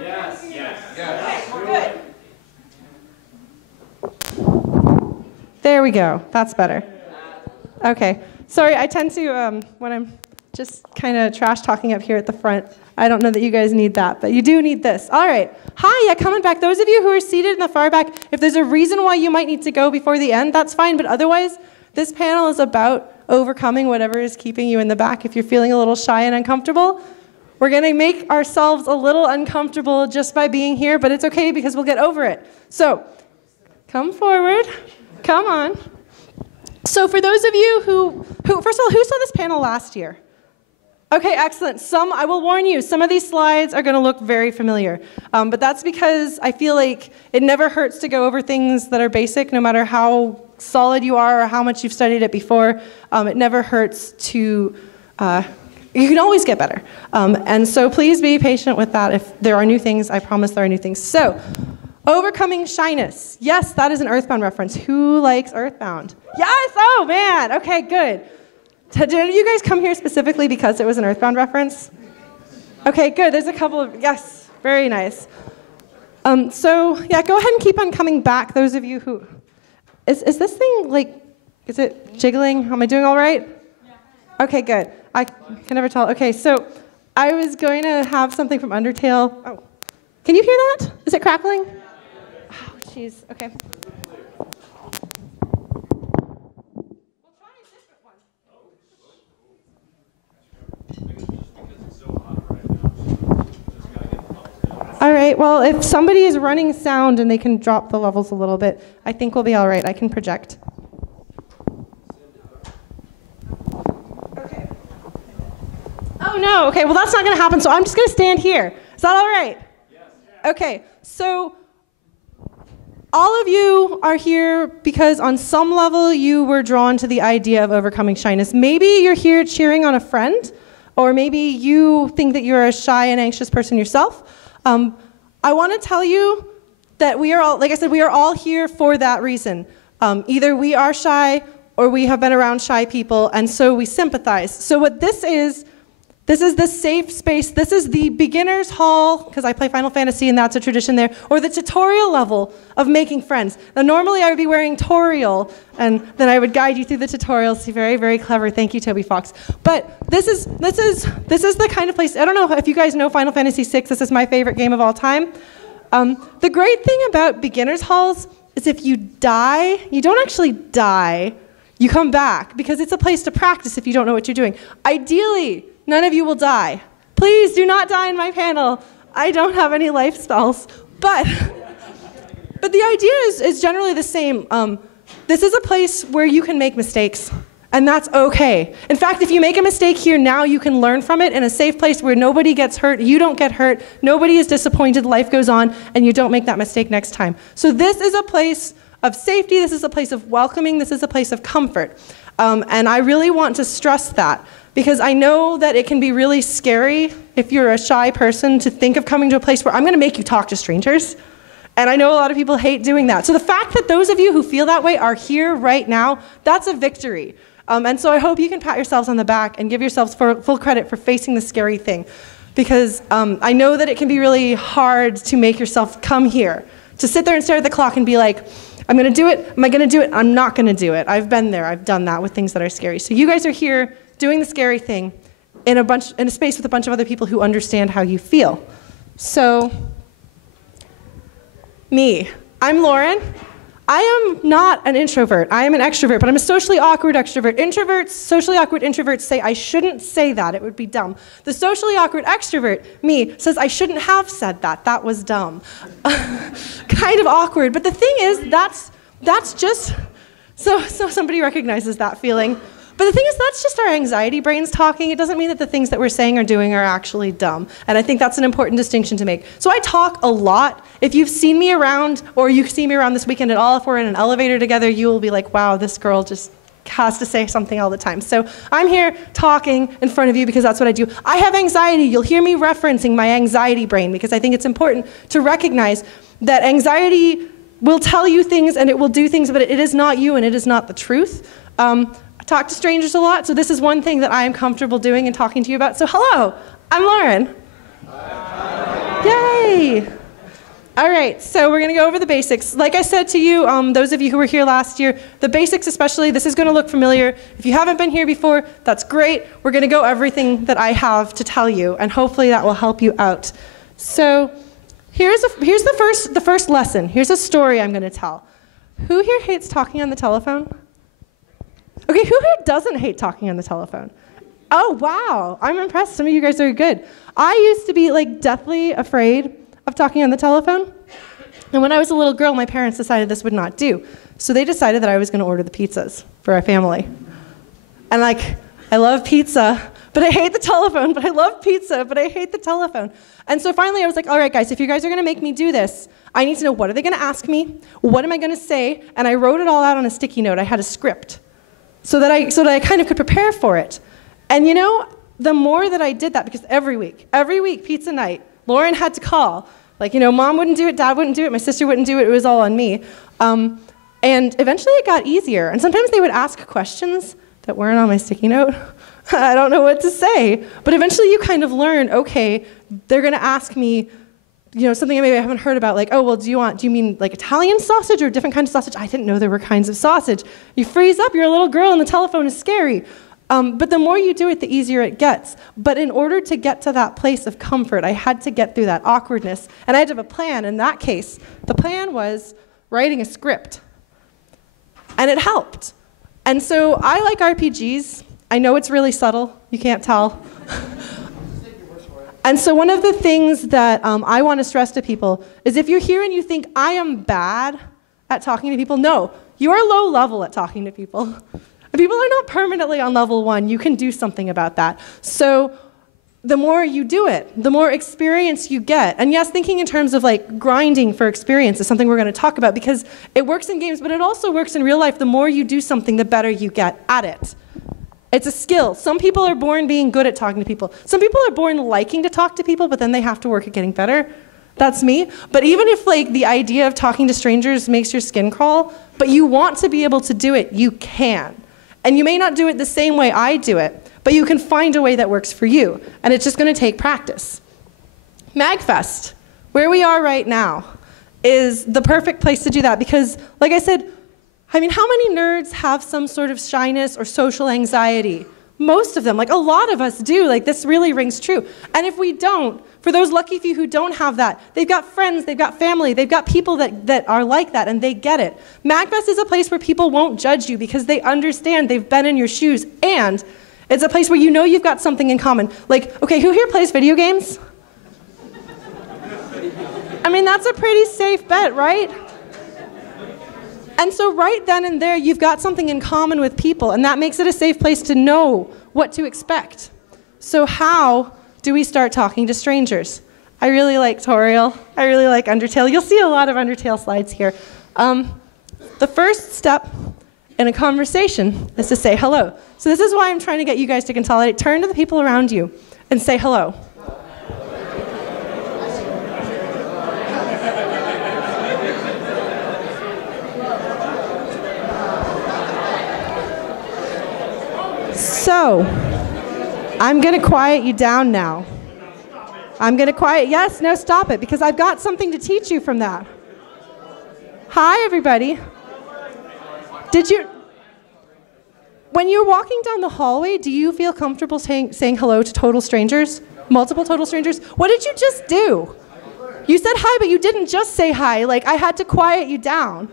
Yes, yes, yes. Okay, good. There we go. That's better. Okay. Sorry, I tend to, when I'm just kind of trash talking up here at the front, I don't know that you guys need that, but you do need this. All right. Hi, yeah, coming back. Those of you who are seated in the far back, if there's a reason why you might need to go before the end, that's fine. But otherwise, this panel is about overcoming whatever is keeping you in the back. If you're feeling a little shy and uncomfortable, we're going to make ourselves a little uncomfortable just by being here, but it's okay because we'll get over it. So, come forward. Come on. So for those of you who, first of all, who saw this panel last year? Okay, excellent. I will warn you, some of these slides are going to look very familiar. But that's because I feel like it never hurts to go over things that are basic, no matter how solid you are or how much you've studied it before. It never hurts to, you can always get better. And so please be patient with that. If there are new things, I promise there are new things. So, overcoming shyness. Yes, that is an Earthbound reference. Who likes Earthbound? Yes, oh man, okay, good. Did you guys come here specifically because it was an Earthbound reference? Okay, good, there's a couple of, yes, very nice. So, yeah, go ahead and keep on coming back, those of you who, is this thing, like, is it jiggling? Am I doing all right? Yeah. Okay, good. I can never tell. Okay, so I was going to have something from Undertale. Oh, can you hear that? Is it crackling? Oh, jeez, okay. All right, well, if somebody is running sound and they can drop the levels a little bit, I think we'll be all right. I can project. Okay. Oh, no. Okay, well, that's not going to happen, so I'm just going to stand here. Is that all right? Yes. Okay, so all of you are here because on some level you were drawn to the idea of overcoming shyness. Maybe you're here cheering on a friend, or maybe you think that you're a shy and anxious person yourself. I want to tell you that we are all, like I said, we are all here for that reason. Either we are shy or we have been around shy people, and so we sympathize. So what this is the safe space. This is the beginner's hall, because I play Final Fantasy and that's a tradition there, or the tutorial level of making friends. Now normally I would be wearing Toriel, and then I would guide you through the tutorials. Very, very clever. Thank you, Toby Fox. But this is the kind of place, I don't know if you guys know Final Fantasy VI, this is my favorite game of all time. The great thing about beginner's halls is if you die, you don't actually die, you come back, because it's a place to practice if you don't know what you're doing. Ideally, none of you will die. Please do not die in my panel. I don't have any life spells. But the idea is generally the same. This is a place where you can make mistakes, and that's okay. In fact, if you make a mistake here now, you can learn from it in a safe place where nobody gets hurt, you don't get hurt, nobody is disappointed, life goes on, and you don't make that mistake next time. So this is a place of safety, this is a place of welcoming, this is a place of comfort. And I really want to stress that, because I know that it can be really scary if you're a shy person to think of coming to a place where I'm going to make you talk to strangers. And I know a lot of people hate doing that. So the fact that those of you who feel that way are here right now, that's a victory. And so I hope you can pat yourselves on the back and give yourselves full credit for facing the scary thing. Because I know that it can be really hard to make yourself come here, to sit there and stare at the clock and be like, I'm going to do it, am I going to do it? I'm not going to do it. I've been there, I've done that with things that are scary. So you guys are here doing the scary thing in a space with a bunch of other people who understand how you feel. So, me. I'm Lauren. I am not an introvert. I am an extrovert, but I'm a socially awkward extrovert. Introverts, socially awkward introverts say I shouldn't say that. It would be dumb. The socially awkward extrovert, me, says I shouldn't have said that. That was dumb. Kind of awkward. But the thing is, that's just, so somebody recognizes that feeling. But the thing is, that's just our anxiety brains talking. It doesn't mean that the things that we're saying or doing are actually dumb. And I think that's an important distinction to make. So I talk a lot. If you've seen me around, or you see me around this weekend at all, if we're in an elevator together, you will be like, wow, this girl just has to say something all the time. So I'm here talking in front of you because that's what I do. I have anxiety. You'll hear me referencing my anxiety brain because I think it's important to recognize that anxiety will tell you things and it will do things, but it is not you and it is not the truth. I talk to strangers a lot, so this is one thing that I am comfortable doing and talking to you about. So hello, I'm Lauren. Hi. Yay! Yay! All right, so we're going to go over the basics. Like I said to you, those of you who were here last year, the basics especially, this is going to look familiar. If you haven't been here before, that's great. We're going to go everything that I have to tell you, and hopefully that will help you out. So here's the first lesson. Here's a story I'm going to tell. Who here hates talking on the telephone? Okay, who here doesn't hate talking on the telephone? Oh, wow, I'm impressed. Some of you guys are good. I used to be like deathly afraid of talking on the telephone. And when I was a little girl, my parents decided this would not do. So they decided that I was going to order the pizzas for our family. And like, I love pizza, but I hate the telephone, but I love pizza, but I hate the telephone. And so finally I was like, all right, guys, if you guys are going to make me do this, I need to know what are they going to ask me? What am I going to say? And I wrote it all out on a sticky note. I had a script so that I kind of could prepare for it. And you know, the more that I did that, because every week, pizza night, Lauren had to call. Like, you know, mom wouldn't do it, dad wouldn't do it, my sister wouldn't do it, it was all on me. And eventually it got easier. And sometimes they would ask questions that weren't on my sticky note. I don't know what to say. But eventually you kind of learn, okay, they're going to ask me, you know, something maybe I haven't heard about, like, oh, well, do you mean like Italian sausage or a different kind of sausage? I didn't know there were kinds of sausage. You freeze up, you're a little girl, and the telephone is scary. But the more you do it, the easier it gets. But in order to get to that place of comfort, I had to get through that awkwardness. And I had to have a plan. In that case, the plan was writing a script. And it helped. And so I like RPGs. I know it's really subtle. You can't tell. And so one of the things that I want to stress to people is if you're here and you think, I am bad at talking to people, no, you are low level at talking to people. People are not permanently on level 1. You can do something about that. So the more you do it, the more experience you get. And yes, thinking in terms of like grinding for experience is something we're going to talk about because it works in games, but it also works in real life. The more you do something, the better you get at it. It's a skill. Some people are born being good at talking to people. Some people are born liking to talk to people, but then they have to work at getting better. That's me. But even if like the idea of talking to strangers makes your skin crawl, but you want to be able to do it, you can. And you may not do it the same way I do it, but you can find a way that works for you. And it's just going to take practice. MAGFest, where we are right now, is the perfect place to do that because, like I said, I mean, how many nerds have some sort of shyness or social anxiety? Most of them, like a lot of us do. Like this really rings true. And if we don't, for those lucky few who don't have that, they've got friends, they've got family, they've got people that are like that and they get it. MAGFest is a place where people won't judge you because they understand they've been in your shoes, and it's a place where you know you've got something in common. Like, okay, who here plays video games? I mean, that's a pretty safe bet, right? And so right then and there, you've got something in common with people, and that makes it a safe place to know what to expect. So how do we start talking to strangers? I really like Toriel. I really like Undertale. You'll see a lot of Undertale slides here. The first step in a conversation is to say hello. So this is why I'm trying to get you guys to consolidate. Turn to the people around you and say hello. So, I'm going to quiet you down now. I'm going to quiet, yes, no, stop it, because I've got something to teach you from that. Hi, everybody. When you're walking down the hallway, do you feel comfortable saying hello to total strangers? Multiple total strangers? What did you just do? You said hi, but you didn't just say hi. Like, I had to quiet you down.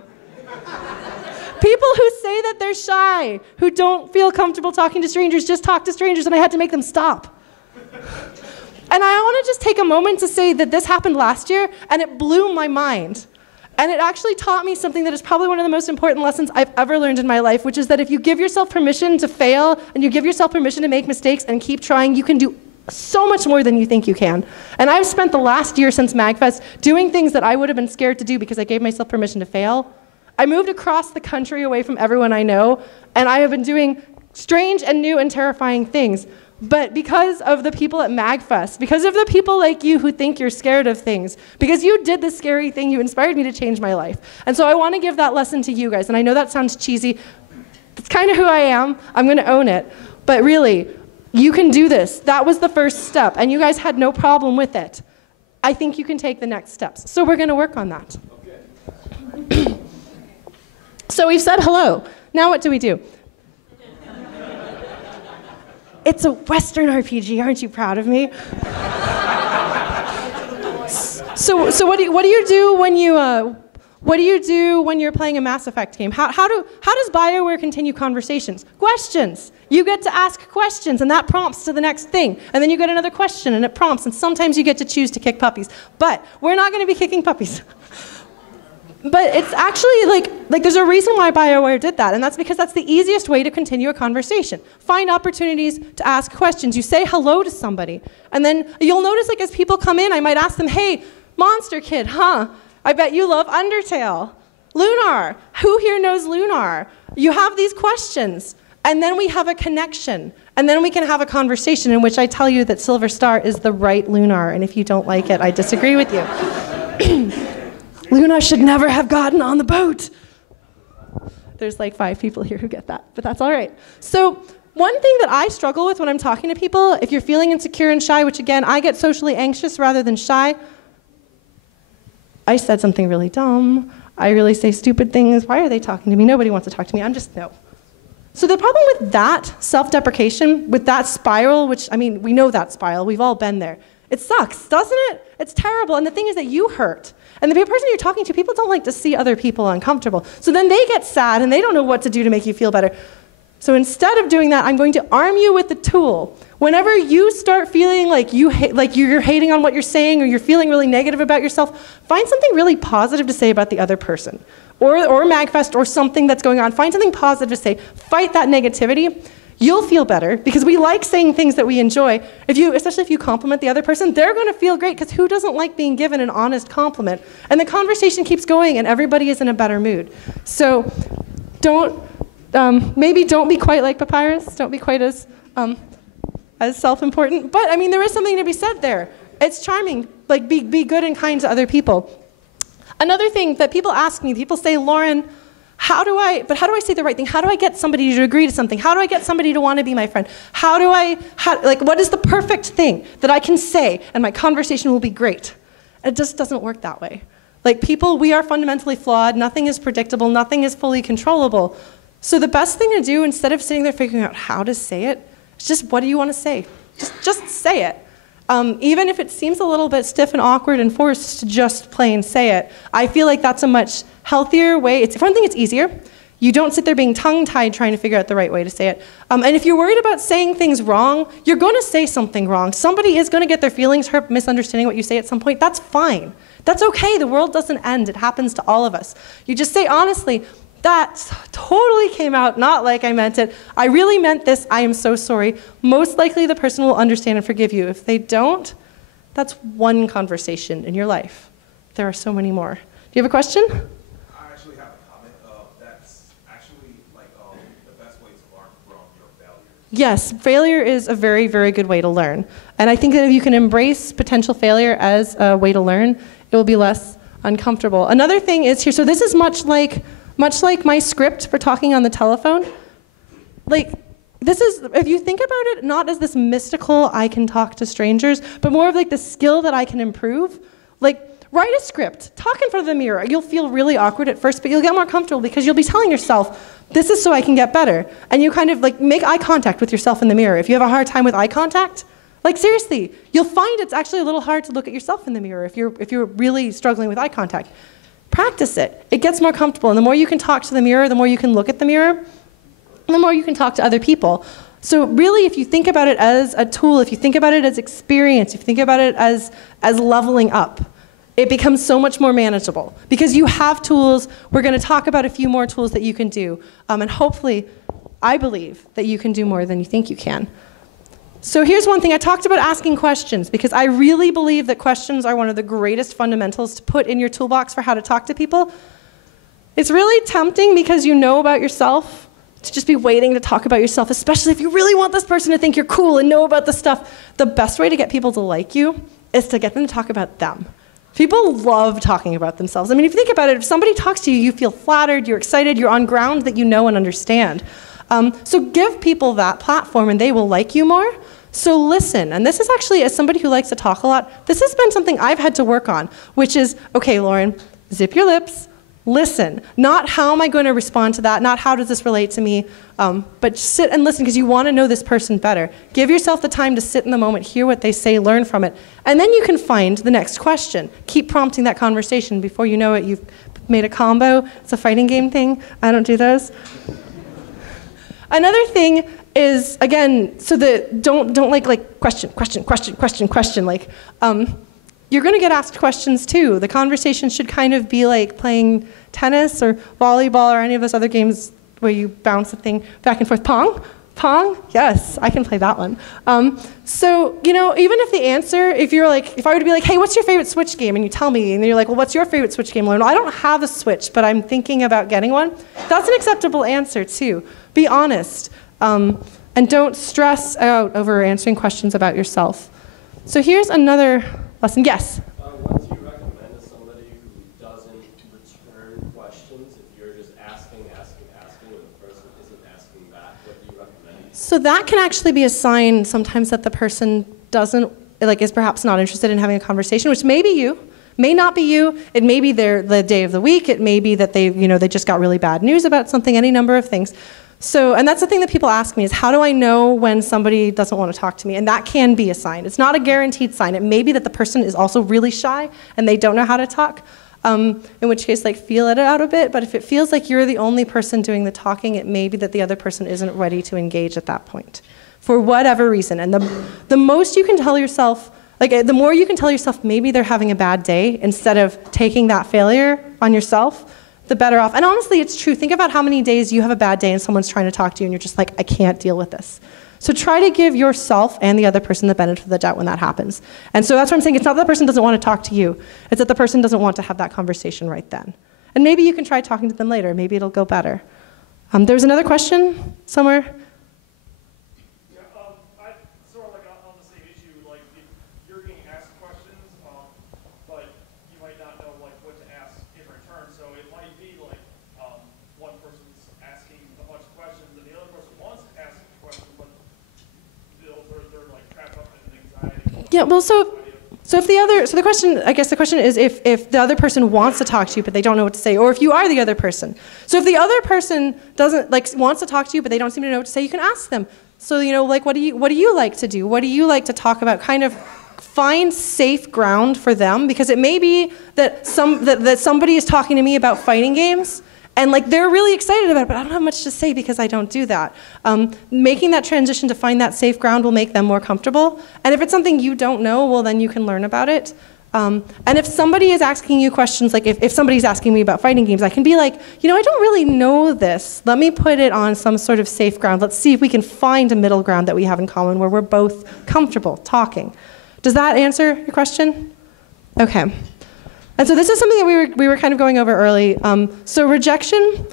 People who say that they're shy, who don't feel comfortable talking to strangers, just talk to strangers, and I had to make them stop. And I want to just take a moment to say that this happened last year, and it blew my mind. And it actually taught me something that is probably one of the most important lessons I've ever learned in my life, which is that if you give yourself permission to fail, and you give yourself permission to make mistakes and keep trying, you can do so much more than you think you can. And I've spent the last year since MAGFest doing things that I would have been scared to do because I gave myself permission to fail. I moved across the country away from everyone I know, and I have been doing strange and new and terrifying things. But because of the people at MAGFest, because of the people like you who think you're scared of things, because you did this scary thing, you inspired me to change my life. And so I want to give that lesson to you guys. And I know that sounds cheesy. That's kind of who I am. I'm going to own it. But really, you can do this. That was the first step, and you guys had no problem with it. I think you can take the next steps. So we're going to work on that. Okay. So we've said hello. Now what do we do? It's a Western RPG. Aren't you proud of me? So what do you do when you're playing a Mass Effect game? How does BioWare continue conversations? Questions. You get to ask questions, and that prompts to the next thing. And then you get another question, and it prompts. And sometimes you get to choose to kick puppies. But we're not going to be kicking puppies. But it's actually like there's a reason why BioWare did that, and that's because that's the easiest way to continue a conversation. Find opportunities to ask questions. You say hello to somebody, and then you'll notice as people come in, I might ask them, hey, Monster Kid, huh? I bet you love Undertale. Lunar, who here knows Lunar? You have these questions, and then we have a connection, and then we can have a conversation in which I tell you that Silver Star is the right Lunar, and if you don't like it, I disagree with you. Luna should never have gotten on the boat. There's 5 people here who get that, but that's all right. So one thing that I struggle with when I'm talking to people, if you're feeling insecure and shy, which again, I get socially anxious rather than shy. I said something really dumb. I really say stupid things. Why are they talking to me? Nobody wants to talk to me. I'm just, no. So the problem with that self-deprecation, with that spiral, which, I mean, we know that spiral. We've all been there. It sucks, doesn't it? It's terrible. And the thing is that you hurt. And the person you're talking to, people don't like to see other people uncomfortable. So then they get sad, and they don't know what to do to make you feel better. So instead of doing that, I'm going to arm you with the tool. Whenever you start feeling like you're hating on what you're saying, or you're feeling really negative about yourself, find something really positive to say about the other person. Or MAGFest, or something that's going on. Find something positive to say. Fight that negativity. You'll feel better, because we like saying things that we enjoy. Especially if you compliment the other person, they're going to feel great, because who doesn't like being given an honest compliment? And the conversation keeps going, and everybody is in a better mood. So maybe don't be quite like Papyrus. Don't be quite as self-important. But, I mean, there is something to be said there. It's charming. Be good and kind to other people. Another thing that people ask me, people say, Lauren, how do I say the right thing? How do I get somebody to agree to something? How do I get somebody to want to be my friend? What is the perfect thing that I can say and my conversation will be great? It just doesn't work that way. People, we are fundamentally flawed. Nothing is predictable. Nothing is fully controllable. So the best thing to do, instead of sitting there figuring out how to say it, is just, what do you want to say? Just say it. Even if it seems a little bit stiff and awkward and forced to just plain say it, I feel like that's a much healthier way. For one thing, it's easier. You don't sit there being tongue-tied trying to figure out the right way to say it. And if you're worried about saying things wrong, you're going to say something wrong. Somebody is going to get their feelings hurt misunderstanding what you say at some point. That's fine. That's okay. The world doesn't end. It happens to all of us. You just say, honestly, that totally came out not like I meant it. I really meant this. I am so sorry. Most likely the person will understand and forgive you. If they don't, that's one conversation in your life. There are so many more. Do you have a question? I actually have a comment. That's actually the best way to learn from your failures. Yes, failure is a very, very good way to learn. And I think that if you can embrace potential failure as a way to learn, it will be less uncomfortable. Another thing is here, so this is much like my script for talking on the telephone. This is, if you think about it, not as this mystical, I can talk to strangers, but more of the skill that I can improve. Write a script, talk in front of the mirror. You'll feel really awkward at first, but you'll get more comfortable because you'll be telling yourself, this is so I can get better. And you kind of make eye contact with yourself in the mirror. If you have a hard time with eye contact, seriously, you'll find it's actually a little hard to look at yourself in the mirror if you're really struggling with eye contact. Practice it. It gets more comfortable. And the more you can talk to the mirror, the more you can look at the mirror, the more you can talk to other people. So really, if you think about it as a tool, if you think about it as experience, if you think about it as leveling up, it becomes so much more manageable. Because you have tools. We're going to talk about a few more tools that you can do. And hopefully, I believe that you can do more than you think you can. So here's one thing. I talked about asking questions because I really believe that questions are one of the greatest fundamentals to put in your toolbox for how to talk to people. It's really tempting because you know about yourself to just be waiting to talk about yourself, especially if you really want this person to think you're cool and know about the stuff. The best way to get people to like you is to get them to talk about them. People love talking about themselves. I mean, if you think about it, if somebody talks to you, you feel flattered, you're excited, you're on ground that you know and understand. So give people that platform and they will like you more. So listen, and this is actually, as somebody who likes to talk a lot, this has been something I've had to work on, which is, okay, Lauren, zip your lips, listen. Not how am I going to respond to that, not how does this relate to me, but sit and listen because you want to know this person better. Give yourself the time to sit in the moment, hear what they say, learn from it, and then you can find the next question. Keep prompting that conversation. Before you know it, you've made a combo. It's a fighting game thing. I don't do those. Another thing is, again, so don't like question, like, you're going to get asked questions too. The conversation should kind of be like playing tennis or volleyball or any of those other games where you bounce the thing back and forth. Pong? Pong? Yes, I can play that one. So, you know, even if the answer, if I were to be like, hey, what's your favorite Switch game? And you tell me, and then you're like, well, what's your favorite Switch game, Lauren? Well, I don't have a Switch, but I'm thinking about getting one. That's an acceptable answer too. Be honest. And don't stress out over answering questions about yourself. So here's another lesson. Yes? What do you recommend to somebody who doesn't return questions if you're just asking, and the person isn't asking back? What do you recommend? So that can actually be a sign sometimes that the person is perhaps not interested in having a conversation, which may be you, may not be you. It may be the day of the week. It may be that they just got really bad news about something, any number of things. So, and that's the thing that people ask me is, how do I know when somebody doesn't want to talk to me? And that can be a sign. It's not a guaranteed sign. It may be that the person is also really shy and they don't know how to talk, in which case, feel it out a bit. But if it feels like you're the only person doing the talking, it may be that the other person isn't ready to engage at that point, for whatever reason. And the most you can tell yourself, the more you can tell yourself maybe they're having a bad day, instead of taking that failure on yourself, the better off. And honestly, it's true. Think about how many days you have a bad day and someone's trying to talk to you and you're just like, I can't deal with this. So try to give yourself and the other person the benefit of the doubt when that happens. And so that's what I'm saying. It's not that the person doesn't want to talk to you. It's that the person doesn't want to have that conversation right then. And maybe you can try talking to them later. Maybe it'll go better. There was another question somewhere. Yeah, well, so the question is if the other person wants to talk to you but they don't know what to say, or if you are the other person. So if the other person wants to talk to you but they don't seem to know what to say, you can ask them. So what do you like to do? What do you like to talk about? Kind of find safe ground for them, because it may be that somebody is talking to me about fighting games. And they're really excited about it, but I don't have much to say because I don't do that. Making that transition to find that safe ground will make them more comfortable. And if it's something you don't know, well, then you can learn about it. And if somebody is asking you questions, if somebody's asking me about fighting games, I can be like, I don't really know this. Let me put it on some sort of safe ground. Let's see if we can find a middle ground that we have in common where we're both comfortable talking. Does that answer your question? Okay. And so this is something that we were kind of going over early. So rejection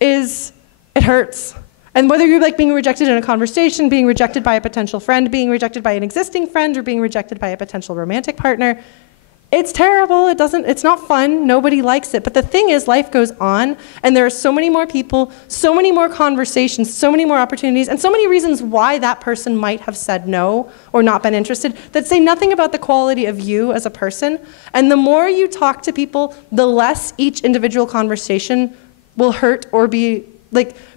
it hurts. And whether you're being rejected in a conversation, being rejected by a potential friend, being rejected by an existing friend, or being rejected by a potential romantic partner, it's terrible. It's not fun. Nobody likes it. But the thing is, life goes on, and there are so many more people, so many more conversations, so many more opportunities, and so many reasons why that person might have said no or not been interested that say nothing about the quality of you as a person. And the more you talk to people, the less each individual conversation will hurt or be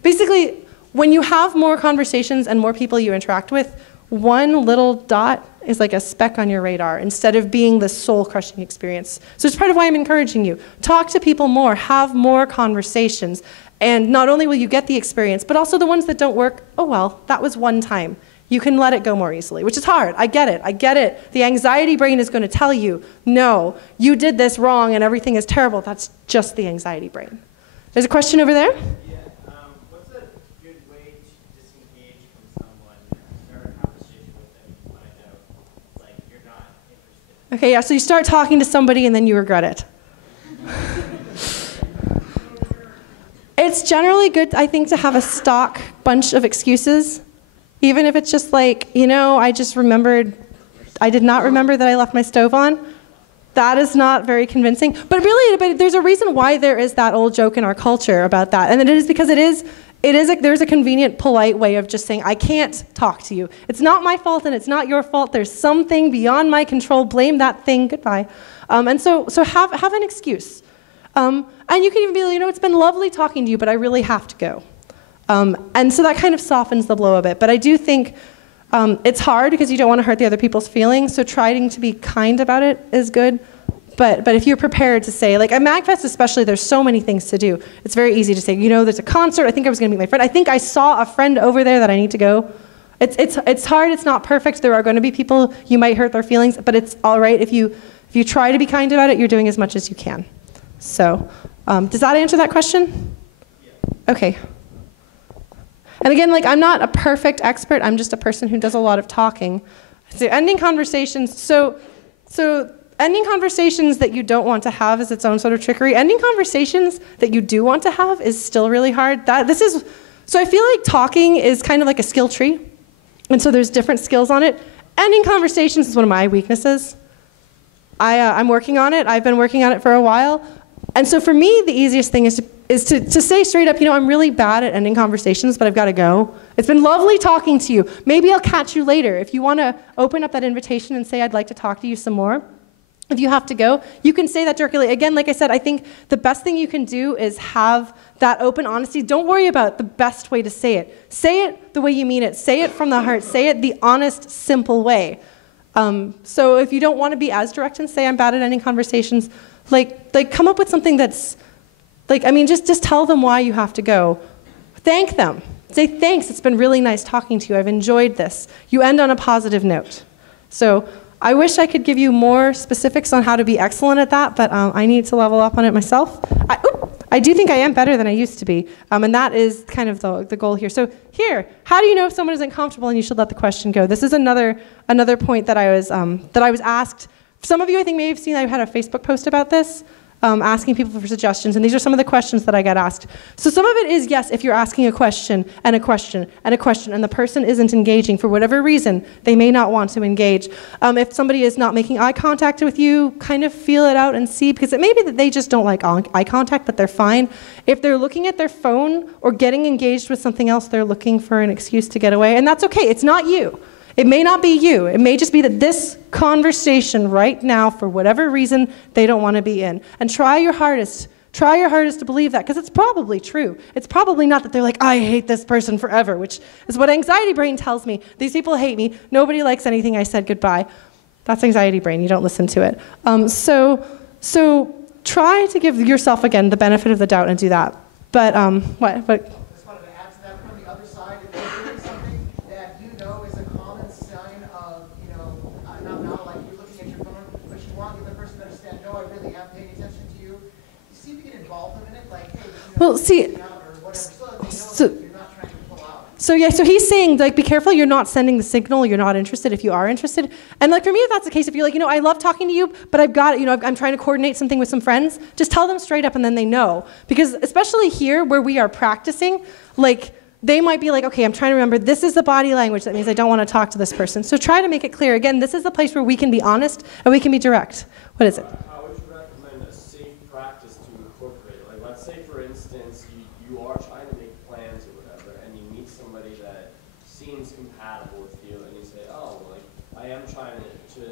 basically, when you have more conversations and more people you interact with, one little dot is like a speck on your radar instead of being the soul-crushing experience. So it's part of why I'm encouraging you. Talk to people more, have more conversations, and not only will you get the experience, but also the ones that don't work, oh well, that was one time. You can let it go more easily, which is hard. I get it. The anxiety brain is going to tell you, no, you did this wrong and everything is terrible. That's just the anxiety brain. There's a question over there? Okay, yeah, so you start talking to somebody and then you regret it. It's generally good, I think, to have a stock bunch of excuses, even if it's just I did not remember that I left my stove on. That is not very convincing. But really, there's a reason why there is that old joke in our culture about that. And it is because it there's a convenient, polite way of just saying, I can't talk to you. It's not my fault and it's not your fault. There's something beyond my control. Blame that thing. Goodbye. And so have an excuse. And you can even be like, it's been lovely talking to you, but I really have to go. And so that kind of softens the blow a bit. But I do think it's hard because you don't want to hurt the other people's feelings. So trying to be kind about it is good. But if you're prepared to say, like at MAGFest especially, there's so many things to do. It's very easy to say, there's a concert. I think I was going to meet my friend. I think I saw a friend over there that I need to go. It's hard. It's not perfect. There are going to be people you might hurt their feelings, but it's all right if you try to be kind about it. You're doing as much as you can. So, does that answer that question? Yeah. Okay. And again, like I'm not a perfect expert. I'm just a person who does a lot of talking. So ending conversations. So ending conversations that you don't want to have is its own sort of trickery. Ending conversations that you do want to have is still really hard. So I feel like talking is kind of like a skill tree. And so there's different skills on it. Ending conversations is one of my weaknesses. I'm working on it. I've been working on it for a while. And so for me, the easiest thing is to say straight up, I'm really bad at ending conversations, but I've got to go. It's been lovely talking to you. Maybe I'll catch you later. If you want to open up that invitation and say, I'd like to talk to you some more, if you have to go, you can say that directly. Again, like I said, I think the best thing you can do is have that open honesty. Don't worry about the best way to say it. Say it the way you mean it. Say it from the heart. Say it the honest, simple way. So if you don't want to be as direct and say I'm bad at ending conversations, like come up with something that's, just tell them why you have to go. Thank them. Say thanks. It's been really nice talking to you. I've enjoyed this. You end on a positive note. So I wish I could give you more specifics on how to be excellent at that, but I need to level up on it myself. I do think I am better than I used to be, and that is kind of the goal here. So here, how do you know if someone isn't comfortable and you should let the question go? This is another point that I was asked. Some of you, I think, may have seen I had a Facebook post about this, asking people for suggestions, and these are some of the questions that I got asked. So some of it is, yes, if you're asking a question, and a question, and a question, and the person isn't engaging for whatever reason, they may not want to engage. If somebody is not making eye contact with you, kind of feel it out and see, because it may be that they just don't like eye contact, but they're fine. If they're looking at their phone or getting engaged with something else, they're looking for an excuse to get away, and that's okay. It's not you. It may not be you. It may just be that this conversation right now, for whatever reason, they don't want to be in. And try your hardest to believe that, because it's probably true. It's probably not that they're like, I hate this person forever, which is what anxiety brain tells me. These people hate me. Nobody likes anything I said goodbye. That's anxiety brain. You don't listen to it. So try to give yourself, again, the benefit of the doubt and do that. But what? Just wanted to add to that from the other side. If you're doing something that is a common sign of, not like you're looking at your phone, but you want the other person to understand, no, I really am paying attention to you. You see if you can involve them in it, like, hey, well, see, or whatever, so that they know so, that you're not trying to pull out. So yeah, so he's saying, like, be careful you're not sending the signal you're not interested if you are interested. And like for me, if that's the case, if you're like, I love talking to you, but I've got, I'm trying to coordinate something with some friends, just tell them straight up and then they know. Because especially here where we are practicing, like, they might be like, okay, I'm trying to remember, this is the body language. That means I don't want to talk to this person. So try to make it clear. Again, this is the place where we can be honest and we can be direct. What is it? How would you recommend a safe practice to incorporate? Like, let's say, for instance, you are trying to make plans or whatever, and you meet somebody that seems compatible with you, and you say, oh, like, I am trying to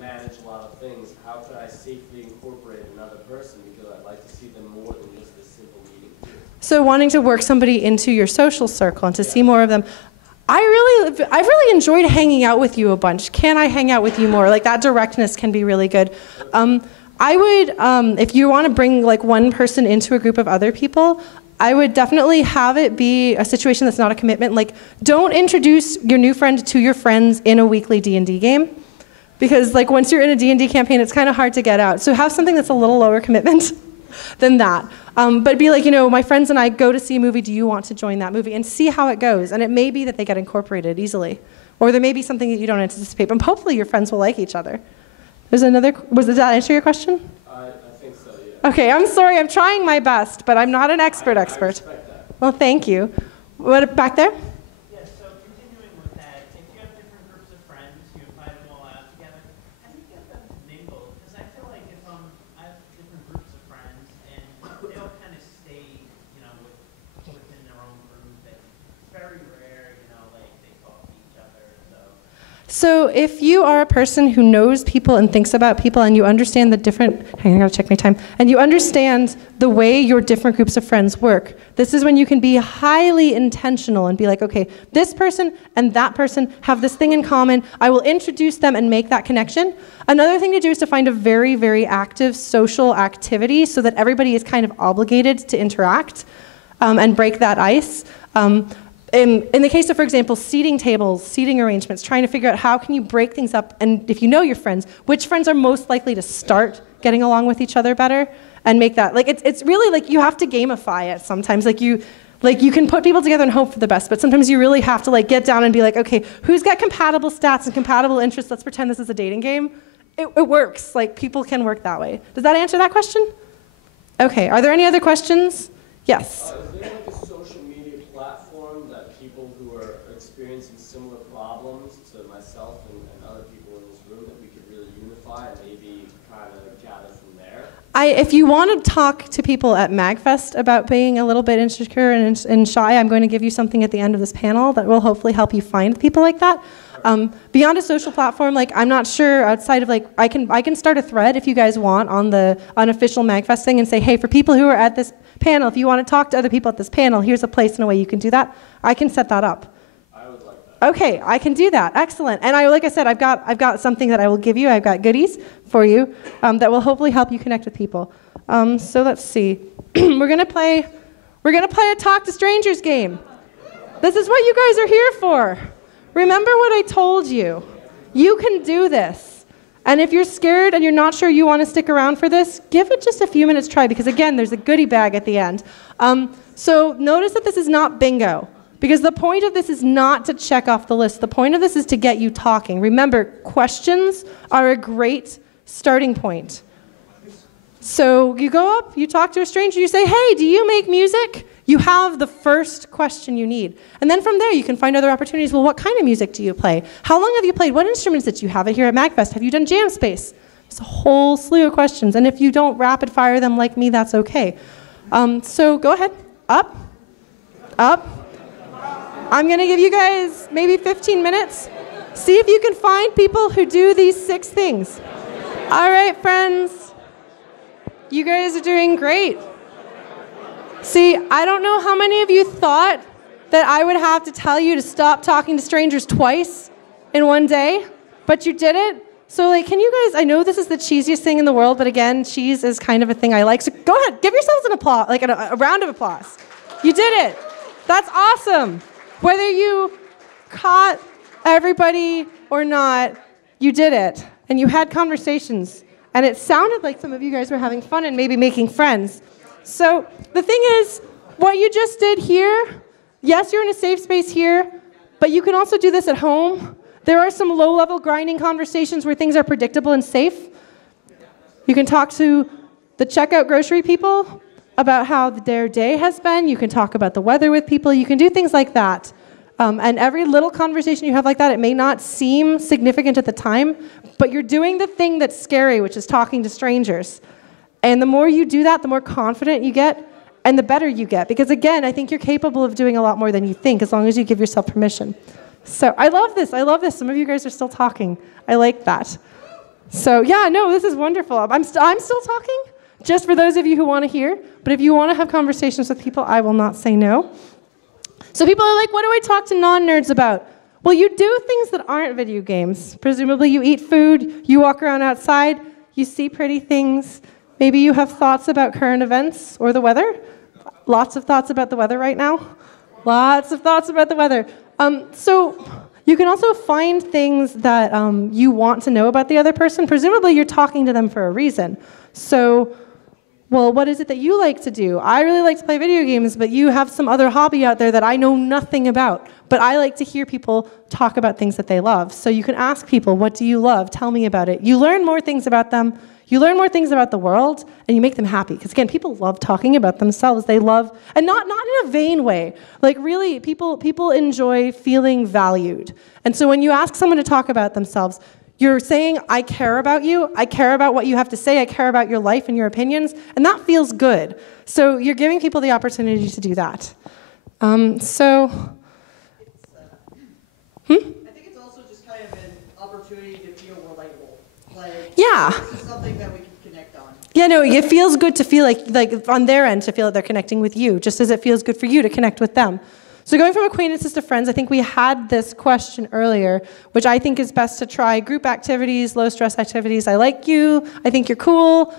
manage a lot of things. How could I safely incorporate another person? Because I'd like to see them more than just a simple meeting here. So wanting to work somebody into your social circle and to see more of them. I've really enjoyed hanging out with you a bunch. Can I hang out with you more? Like, that directness can be really good. I would, if you want to bring like one person into a group of other people, I would definitely have it be a situation that's not a commitment. Like, don't introduce your new friend to your friends in a weekly D&D game. Because like once you're in a D&D campaign, it's kind of hard to get out. So have something that's a little lower commitment than that. But be like, my friends and I go to see a movie, do you want to join that movie? And see how it goes. And it may be that they get incorporated easily. Or there may be something that you don't anticipate. But hopefully your friends will like each other. Does that answer your question? I think so, yeah. Okay, I'm sorry, I'm trying my best, but I'm not an expert. I respect that. Well, thank you. What, back there? Yes, so continuing with that, if you have different groups of friends, you invite them all out together, how do you get them to mingle? Because I feel like if I have different groups of friends, and they all kind of stay, within their own group, So if you are a person who knows people and thinks about people and you understand the different, hang on, I gotta check my time, and you understand the way your different groups of friends work, this is when you can be highly intentional and be like, okay, this person and that person have this thing in common. I will introduce them and make that connection. Another thing to do is to find a very, very active social activity so that everybody is kind of obligated to interact and break that ice. In the case of, for example, seating tables, seating arrangements, trying to figure out how can you break things up, and if you know your friends, which friends are most likely to start getting along with each other better, and make that, like, it's really like you have to gamify it sometimes. Like you can put people together and hope for the best, but sometimes you really have to like get down and be like, okay, who's got compatible stats and compatible interests? Let's pretend this is a dating game. It works. Like, people can work that way. Does that answer that question? Okay, are there any other questions? Yes. Is there like a social media platform that people who are experiencing similar problems to myself and other people in this room that we could really unify and maybe kind of gather from there? If you want to talk to people at MAGFest about being a little bit insecure and shy, I'm going to give you something at the end of this panel that will hopefully help you find people like that. Beyond a social platform, like, I'm not sure outside of like, I can start a thread if you guys want on the unofficial MAGFest thing and say, hey, for people who are at this panel, if you want to talk to other people at this panel, here's a place and a way you can do that. I can set that up. I would like that. Okay, I can do that. Excellent. And like I said, I've got something that I will give you. I've got goodies for you that will hopefully help you connect with people. So let's see. We're gonna play a Talk to Strangers game. This is what you guys are here for. Remember what I told you. You can do this. And if you're scared and you're not sure you want to stick around for this, give it just a few minutes try, because again, there's a goodie bag at the end. So notice that this is not bingo, because the point of this is not to check off the list. The point of this is to get you talking. Remember, questions are a great starting point. So you go up, you talk to a stranger, you say, hey, do you make music? You have the first question you need. And then from there, you can find other opportunities. Well, what kind of music do you play? How long have you played? What instruments did you have here at MAGFest? Have you done jam space? It's a whole slew of questions. And if you don't rapid fire them like me, that's okay. So go ahead. Up. Up. I'm going to give you guys maybe 15 minutes. See if you can find people who do these 6 things. All right, friends. You guys are doing great. See, I don't know how many of you thought that I would have to tell you to stop talking to strangers twice in one day, but you did it. So like, can you guys, I know this is the cheesiest thing in the world, but again, cheese is kind of a thing I like. So go ahead, give yourselves an applause, like a round of applause. You did it. That's awesome. Whether you caught everybody or not, you did it. And you had conversations. And it sounded like some of you guys were having fun and maybe making friends. So the thing is, what you just did here, yes, you're in a safe space here, but you can also do this at home. There are some low-level grinding conversations where things are predictable and safe. You can talk to the checkout grocery people about how their day has been. You can talk about the weather with people. You can do things like that. And every little conversation you have like that, it may not seem significant at the time, but you're doing the thing that's scary, which is talking to strangers. And the more you do that, the more confident you get, and the better you get. Because again, I think you're capable of doing a lot more than you think, as long as you give yourself permission. So I love this. I love this. Some of you guys are still talking. I like that. So yeah, no, this is wonderful. I'm still talking, just for those of you who want to hear. But if you want to have conversations with people, I will not say no. So people are like, what do I talk to non-nerds about? Well, you do things that aren't video games. Presumably you eat food, you walk around outside, you see pretty things. Maybe you have thoughts about current events or the weather. Lots of thoughts about the weather right now. Lots of thoughts about the weather. So you can also find things that you want to know about the other person. Presumably you're talking to them for a reason. So, well, what is it that you like to do? I really like to play video games, but you have some other hobby out there that I know nothing about. But I like to hear people talk about things that they love. So you can ask people, what do you love? Tell me about it. You learn more things about them. You learn more things about the world, and you make them happy. Because again, people love talking about themselves. They love, and not in a vain way. Like really, people enjoy feeling valued. And so when you ask someone to talk about themselves, you're saying, I care about you. I care about what you have to say. I care about your life and your opinions. And that feels good. So you're giving people the opportunity to do that. I think it's also just kind of Like, Yeah. this is something that we can connect on. Yeah, no, it feels good to feel like on their end to feel that they're connecting with you, just as it feels good for you to connect with them. So going from acquaintances to friends, I think we had this question earlier, which I think is best to try group activities, low stress activities. I like you, I think you're cool,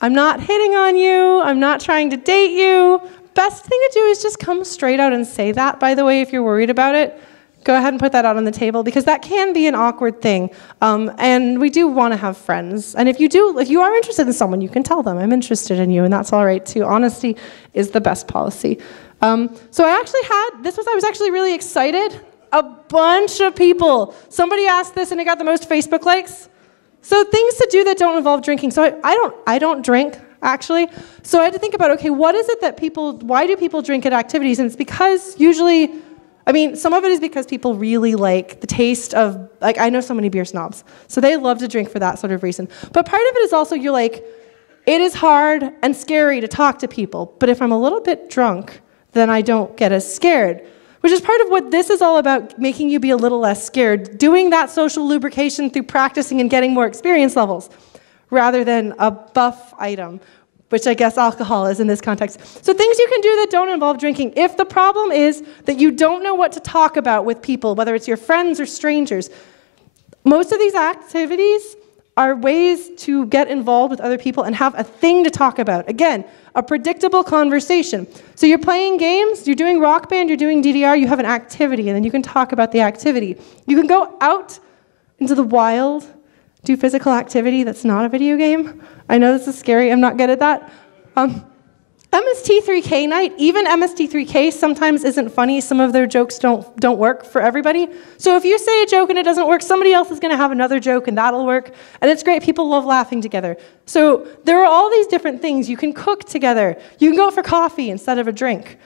I'm not hitting on you, I'm not trying to date you. Best thing to do is just come straight out and say that, by the way, if you're worried about it. Go ahead and put that out on the table, because that can be an awkward thing. And we do want to have friends. And if you are interested in someone, you can tell them, I'm interested in you, and that's all right too. Honesty is the best policy. So I was actually really excited. A bunch of people. Somebody asked this and it got the most Facebook likes. So things to do that don't involve drinking. So I don't drink, actually. So I had to think about, okay, what is it that why do people drink at activities? And it's because usually, some of it is because people really like the taste of, I know so many beer snobs. So they love to drink for that sort of reason. But part of it is also you're like, it is hard and scary to talk to people. But if I'm a little bit drunk, then I don't get as scared, which is part of what this is all about, making you be a little less scared, doing that social lubrication through practicing and getting more experience levels, rather than a buff item, which I guess alcohol is in this context. So things you can do that don't involve drinking. If the problem is that you don't know what to talk about with people, whether it's your friends or strangers, most of these activities are ways to get involved with other people and have a thing to talk about. Again, a predictable conversation. So you're playing games, you're doing Rock Band, you're doing DDR, you have an activity, and then you can talk about the activity. You can go out into the wild, do physical activity that's not a video game. I know this is scary, I'm not good at that. MST3K night, even MST3K sometimes isn't funny. Some of their jokes don't work for everybody. So if you say a joke and it doesn't work, somebody else is going to have another joke and that'll work. And it's great. People love laughing together. So there are all these different things. You can cook together. You can go out for coffee instead of a drink.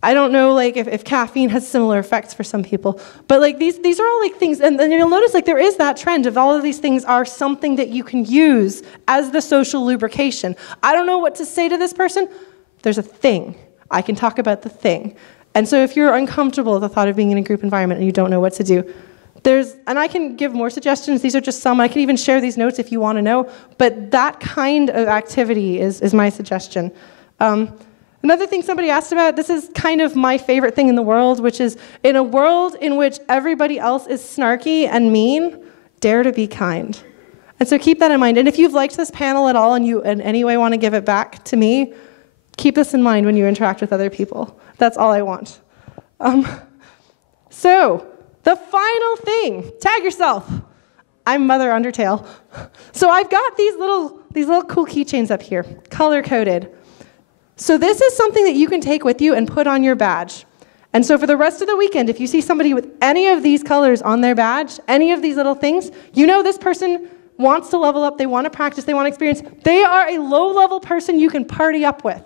I don't know if caffeine has similar effects for some people, but these are all things, and then you'll notice there is that trend of all of these things are something that you can use as the social lubrication. I don't know what to say to this person. There's a thing. I can talk about the thing. And so if you're uncomfortable with the thought of being in a group environment and you don't know what to do, and I can give more suggestions. These are just some. I can even share these notes if you want to know, but that kind of activity is my suggestion. Another thing somebody asked about, this is kind of my favorite thing in the world, which is in a world in which everybody else is snarky and mean, dare to be kind. And so keep that in mind. And if you've liked this panel at all and you in any way want to give it back to me, keep this in mind when you interact with other people. That's all I want. So the final thing, tag yourself. I'm Mother Undertale. So I've got these little cool keychains up here, color-coded. So this is something that you can take with you and put on your badge. And so for the rest of the weekend, if you see somebody with any of these colors on their badge, any of these little things, you know this person wants to level up, they want to practice, they want to experience. They are a low-level person you can party up with.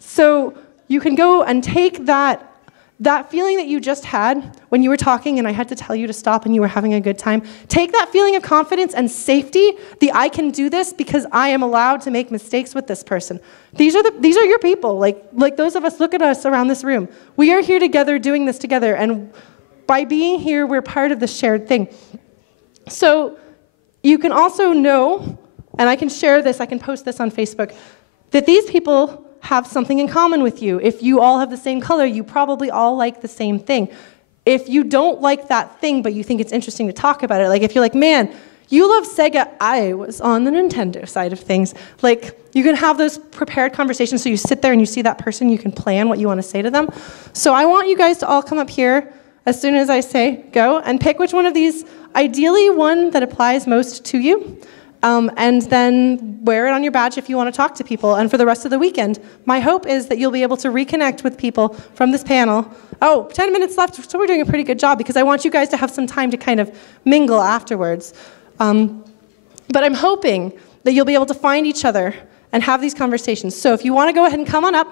So you can go and take that feeling that you just had when you were talking and I had to tell you to stop and you were having a good time. Take that feeling of confidence and safety, I can do this because I am allowed to make mistakes with this person. These are your people. Like those of us, look at us around this room. We are here together doing this together, and by being here, we're part of the shared thing. So you can also know, and I can share this, I can post this on Facebook, that these people have something in common with you. If you all have the same color, you probably all like the same thing. If you don't like that thing, but you think it's interesting to talk about it, if you're like, man, you love Sega, I was on the Nintendo side of things. You can have those prepared conversations so you sit there and you see that person, you can plan what you want to say to them. So I want you guys to all come up here as soon as I say go and pick which one of these, ideally one that applies most to you. And then wear it on your badge if you want to talk to people. And for the rest of the weekend, my hope is that you'll be able to reconnect with people from this panel. 10 minutes left, so we're doing a pretty good job because I want you guys to have some time to kind of mingle afterwards. But I'm hoping that you'll be able to find each other and have these conversations. So if you want to go ahead and come on up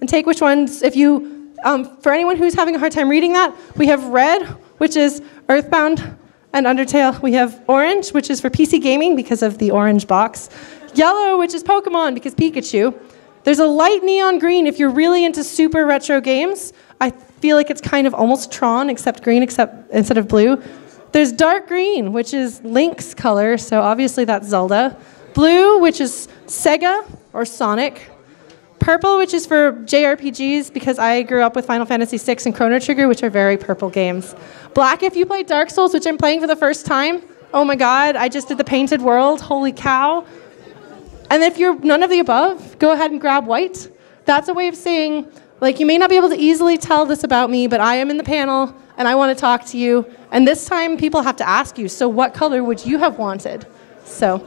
and take which ones, for anyone who's having a hard time reading that, we have red, which is Earthbound and Undertale. We have orange, which is for PC gaming because of the orange box. Yellow, which is Pokemon because Pikachu. There's a light neon green if you're really into super retro games. I feel like it's kind of almost Tron, except green instead of blue. There's dark green, which is Link's color, so obviously that's Zelda. Blue, which is Sega or Sonic. Purple, which is for JRPGs, because I grew up with Final Fantasy VI and Chrono Trigger, which are very purple games. Black, if you play Dark Souls, which I'm playing for the first time. Oh my god, I just did the Painted World, holy cow. And if you're none of the above, go ahead and grab white. That's a way of saying, like, you may not be able to easily tell this about me, but I am in the panel, and I want to talk to you. And this time, people have to ask you, so what color would you have wanted? So